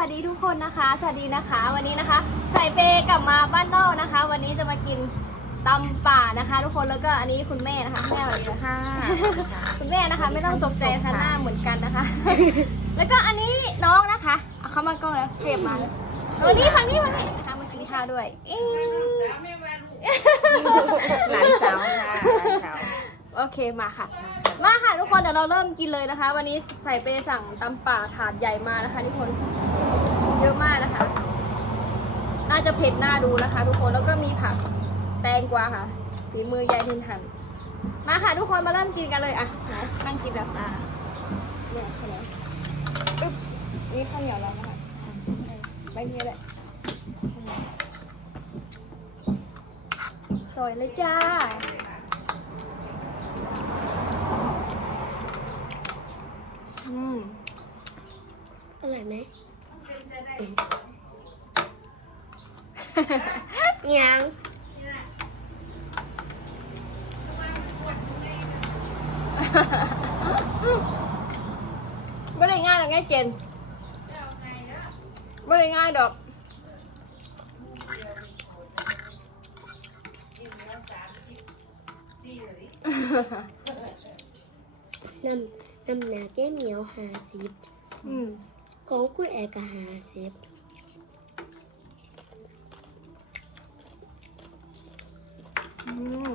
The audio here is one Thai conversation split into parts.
วัสดีทุกคนนะคะ สวัสดีนะคะ วันนี้นะคะใส่เปกลับมาบ้านนอกนะคะ วันนี้จะมากินตำป่านะคะ ทุกคนแล้วก็อันนี้คุณแม่นะคะแม่สวัสดีค่ะ คุณแม่นะคะ ไม่ต้องตกใจนะคะหน้าเหมือนกันนะคะ แล้วก็อันนี้น้องนะคะเอาเข้ามากล้องแล้วเทียบมาวันนี้ฝั่งนี้ฝั่งนี้นะคะมากินข้าวด้วยเอ๊ะหลานสาวค่ะหลานสาวโอเคมาค่ะ มาค่ะทุกคนเดี๋ยวเราเริ่มกินเลยนะคะ วันนี้ใส่เปสั่งตำป่าถาดใหญ่มานะคะทุกคน เยอะมากนะคะ น่าจะเผ็ดน่าดูนะคะ ทุกคนแล้วก็มีผักแตงกวาค่ะฝีมือยายทินหันมาค่ะทุกคนมาเริ่มกินกันเลยอะไหนนั่งกินแบบอะเนี่ยข้าวเหนียวอึ๊บนี่ข้าวเหนียวเรานะคะไปนี่แหละซอยเลยจ้าอืมอร่อยไหม ยังไม่ได้ง่ายหรอกง่ายเจนไม่ได้ง่ายดอกน้ำน้ำหนาแก้มเหนียวหาสิบอืม ของคุณแอร์ก็หาสิบอืม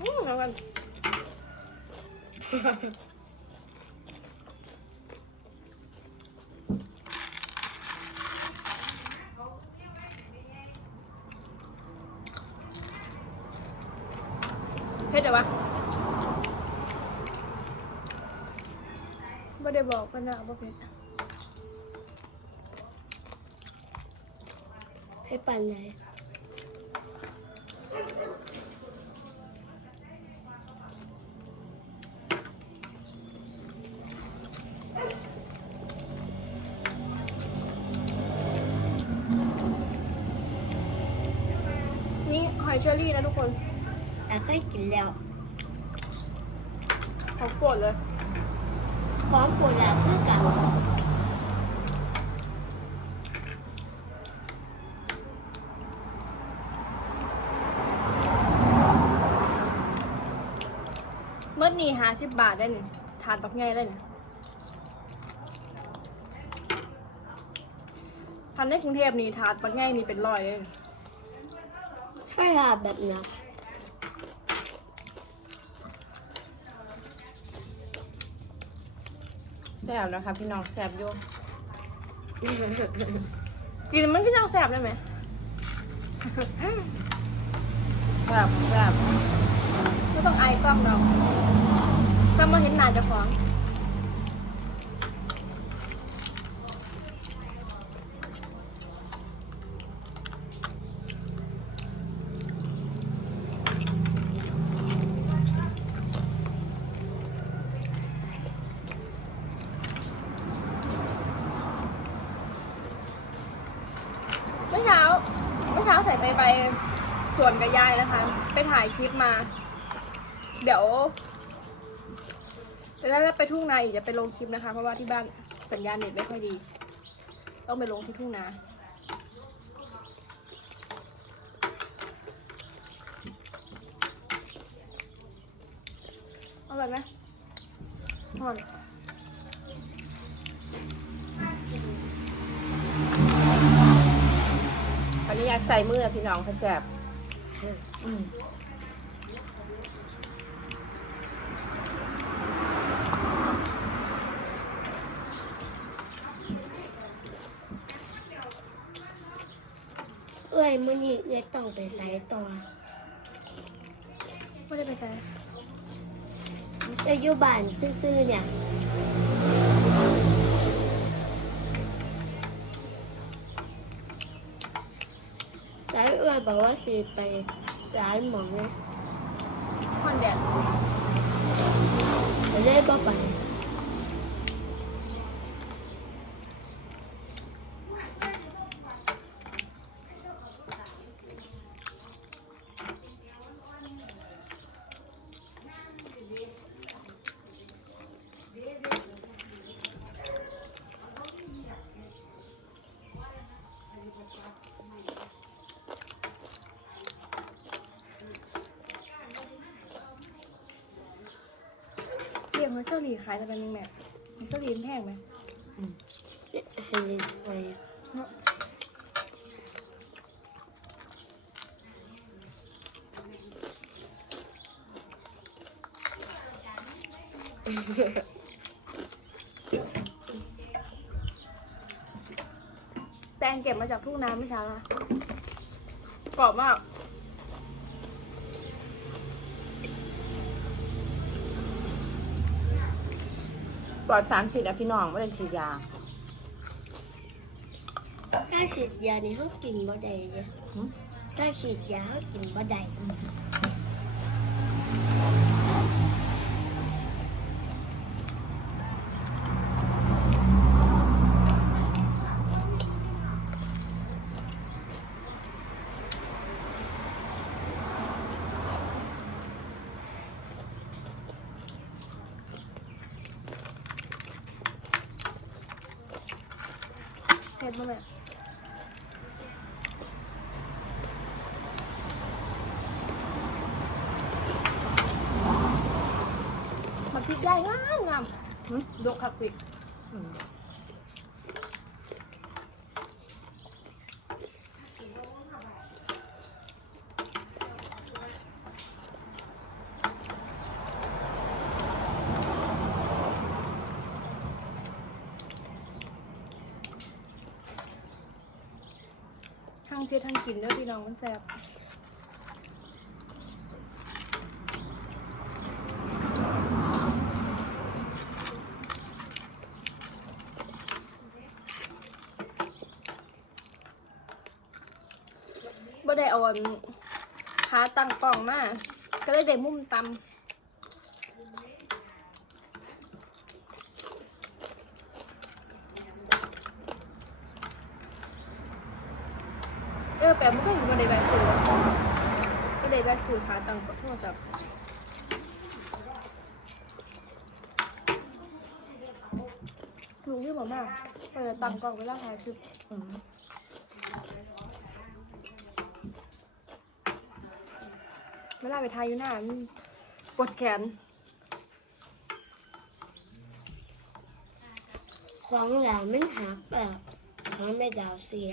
อืมแล้วกันเผ็ดเหรอวะไม่ได้บอกกันนะว่าเผ็ดให้ปั่นไหนนี่ ของโปรดเลยพร้อมปวดแล้วคือเก่าเมื่อนี่หาสิบบาทได้หนึ่งทานปักง่ายได้เนี่ยพันในกรุงเทพนี่ทานปักง่ายนี่เป็นร้อยเลยใช่ค่ะแบบนี้ ซ่บแล้วค่ะพี่น้องแซ่บอยู่กินมันพี่น้องแสบได้ไหมแซ่บแซ่บไม่ต้องอายกล้องเราซ้ำมาเห็นหน้าจะฟ้อง มื่อเช้า เมื่อเช้าใส่ไปไปสวนกับยายนะคะ ไปถ่ายคลิปมา เดี๋ยวเดี๋ยวไปทุ่งนาอีกจะไปลงคลิปนะคะ เพราะว่าที่บ้านสัญญาณเน็ตไม่ค่อยดี ต้องไปลงที่ทุ่งนาอร่อยไหมอร่อย อันนี้อยใส่มือพี่น้องค่ะแซ่บอืมเอ้ยมื่อนี้เอ้ยต้องไปใส่ต่อไม่ได้ไปใส่เอ้ยอยู่บ้านซื่อๆเนี่ย บอกว่าสิไปร้านหมองเนี่ยคนแดดจะได้บ่ไปายจะเป็นยังไงหอยเชอรี่มันแพงไหมให้ไปเนาะแตงเก็บมาจากทุ่งนาไม่อเช้าค่ะกรอบมาก ลอดสารพิษอะพี่น้องไม่ได้ฉีดยาถ้าฉีดยานี่เขากินบ่ได้เลยหึถ้าฉีดยาเขากินบ่ได้ มันพริกได้งามงามหึดกคักปิกอืมทั้งเพียทั้งกินเด้อพี่น้องมันแซ่บบ่ ได้เอาอันขาตั้งกล่องมาก็เลยได้มุมตำเออแปลไม่เคยเห็นบ่ได้แบบสื่อก็ได้แบบสื่อขาตั้งกล่องโทรศัพท์ลุงที่บอกมากเปิดตั้งกล่องเวลาถ่ายคลิปอื เวลาไปทายอยู่หน้ามันปวดแขนของหลานมันหักแบบมันไม่ดาวเสีย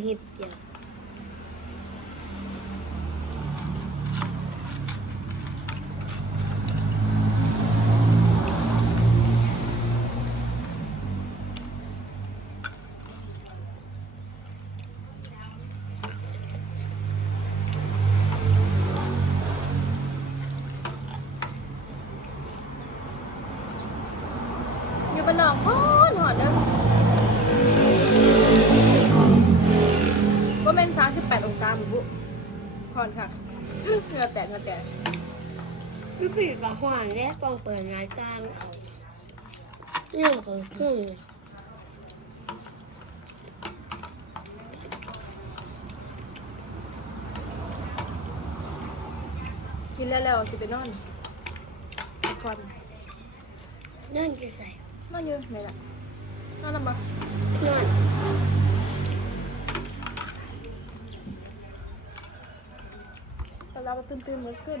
นิ ต้องเปิดรายการเอาเรื่องเกิดขึ้นเลยกินแล้วแล้วสิไปนอนพักผ่อนนั่นจะใส่นอนอยู่ไหนล่ะนอนลำบากนั่นอะไรเราก็ตื่นๆเหมือนขึ้น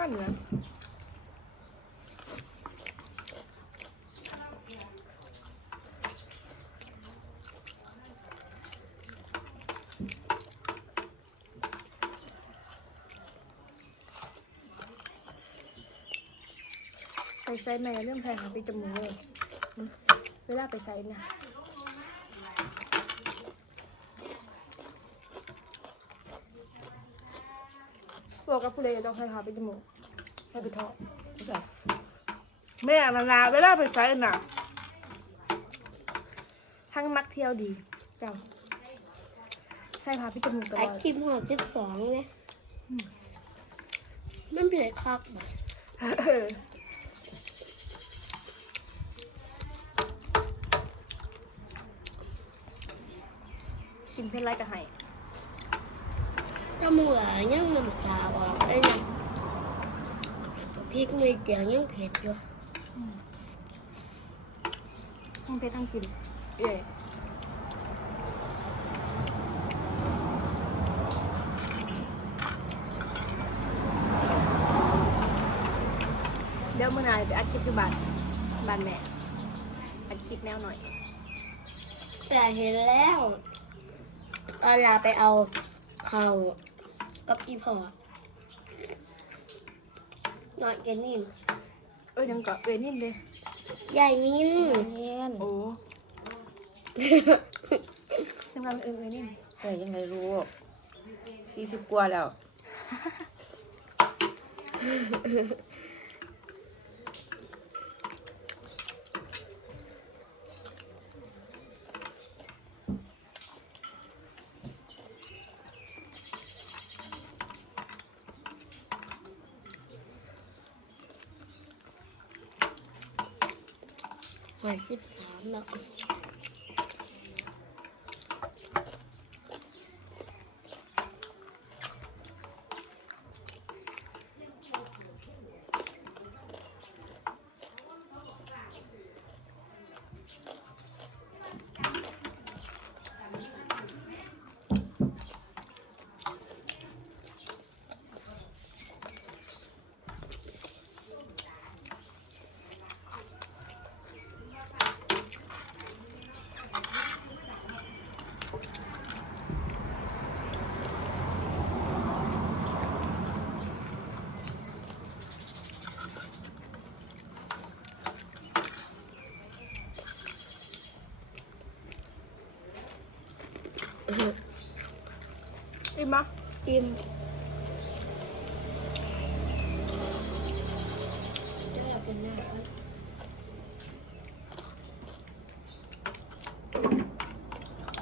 วันเลยไปใส่แม่เรื่องใส่หาไปจมูกเลยเวลาไปใส่เนี่ย บอกกับผู้ใดจะต้องให้หาไปจมูกให้ไปทอดแม่นานาเวลาไปไซน์น่ะทั้งนักเที่ยวดีเจ้าใส่พาพี่จมูกตลไอ้อดคลิปหัวสิบสองเลยมันเผ็ดคักบ่เออกินเพื่อนไรกับไห้ มัวยังน้ำตาออกไอ้เนี่ยพริกหน่อยเดียวยังเผ็ดอยู่ทั้งเททั้งกินเย่เดี๋ยวมื่อนายไปอัดคลิปที่บ้านบ้านแม่อัดคลิปแนวหน่อยแต่เห็นแล้วตอนลาไปเอาเขาว กับอีพอร์นอนกันนี่เอ้ยยังเกาะเอ้ยนิ่มเลยใหญ่มินเงี้ยนโอ้ทำงานเอ้ยเอ้ยนิ่มเฮ้ยยังไงรู้สี่สิบกว่าแล้ว หอยสิ อิ่มปะอิ่มจะอยากกินหน้าครับ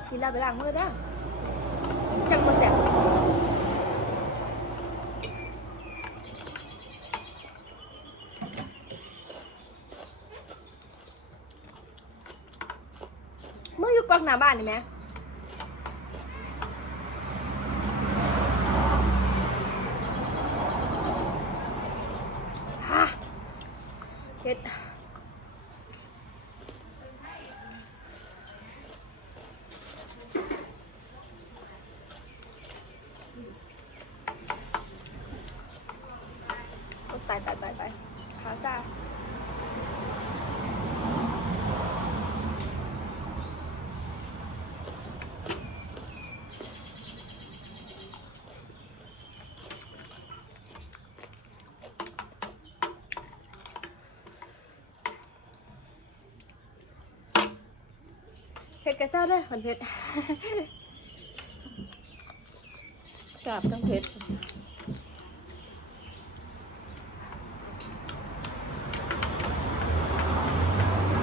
กินแล้วไปล้างมือได้อจังมาแสบมืออยู่กองหน้าบ้านนี่ไหมฮะเฮ็ด โอ้ตายตายตายตายขาซ่า กระเจ้าเด้อมันเผ็ดแซ่บต้องเผ็ด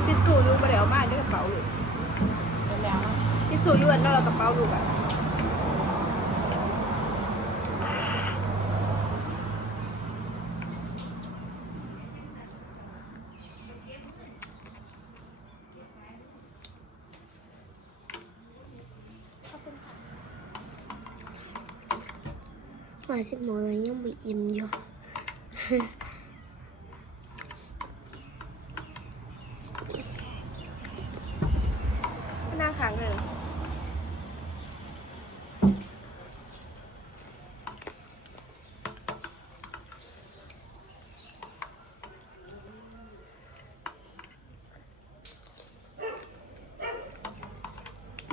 ทิชชู่ลูกไปเดี๋ยวมาด้วยกระเป๋าลูก แล้ว ทิชชู่อยู่อันนั้นเรากระเป๋าลูกอะ มาสิบโมงแล้วยังไม่อิ่มอยู่หน้าขังเลย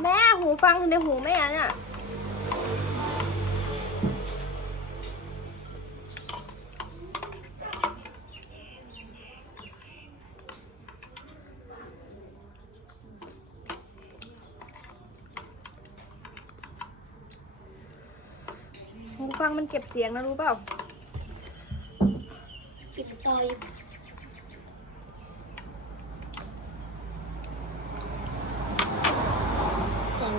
แม่หูฟังในหูแม่เนี่ย หูฟังมันเก็บเสียงนะรู้เปล่ากินต่อยแต่ง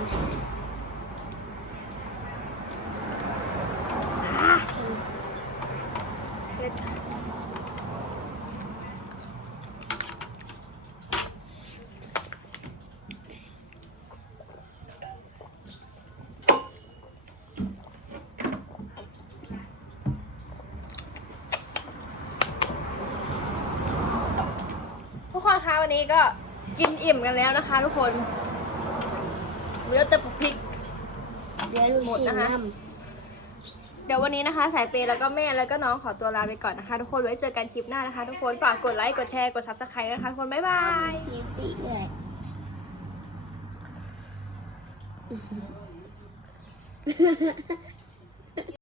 ทุกคนคะ วันนี้ก็กินอิ่มกันแล้วนะคะ ทุกคนเหลือแต่พริกเดี๋ยวลูกหมดชิ้นนะคะน้เดี๋ยววันนี้นะคะ สายเปย์แล้วก็แม่แล้วก็น้องขอตัวลาไปก่อนนะคะ ทุกคนไว้เจอกันคลิปหน้านะคะ ทุกคนฝากกดไลค์กดแชร์กดซับสไครต์นะคะทุกคนบ๊ายบาำยคิวปีเลย